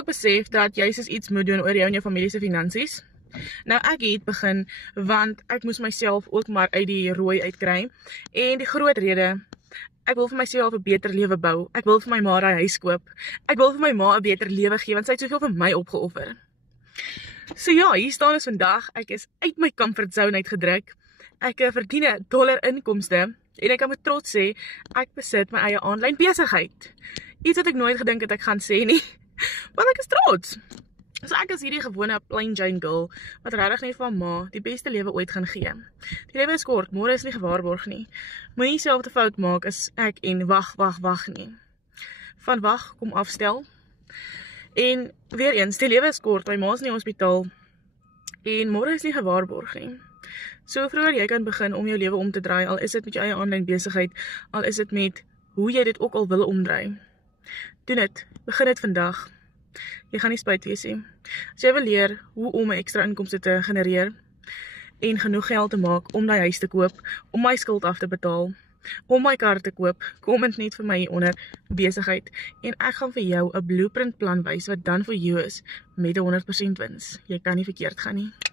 ook besef dat jy soos iets moet doen oor jou en jou familie se finansies. Nou ek het begin, want ek moes myself ook maar uit die rooi uitkry. En die groot rede, ek wil vir myself 'n beter lewe bou. Ek wil vir my ma 'n huis koop. Ek wil vir my ma 'n beter lewe gee, want sy het soveel vir my opgeoffer. So ja, hier staan ons vandag. Ek is uit my comfort zone uitgedruk. Ek verdien $1 inkomste en ek kan met trots sê, ek besit my eie aanlyn besigheid. Iets wat ek nooit gedink het ek gaan sê nie, want ek is trots. So ek is hierdie gewone plain Jane girl, wat regtig net van ma die beste lewe ooit gaan gee. Die lewe is kort, môre is nie gewaarborg nie. Moenie self te fout maak as ek en wag nie. Van wag kom afstel. En weer eens, die lewe is kort, my ma is in die hospitaal en môre is nie gewaarborg nie. So vroeër jy kan begin om jou lewe om te draai, al is dit met jou eie aanlyn besigheid, al is dit met hoe jy dit ook al wil omdraai. Doen dit, begin dit vandag. Jy gaan nie spyt wees nie. As jy wil leer hoe om 'n ekstra inkomste te genereer en genoeg geld te maak om daai huis te koop, om my skuld af te betaal, om my kar te koop, comment net vir my hieronder besigheid en ek gaan vir jou 'n blueprint plan wys wat dan vir jou is met 'n 100% wins. Jy kan nie verkeerd gaan nie.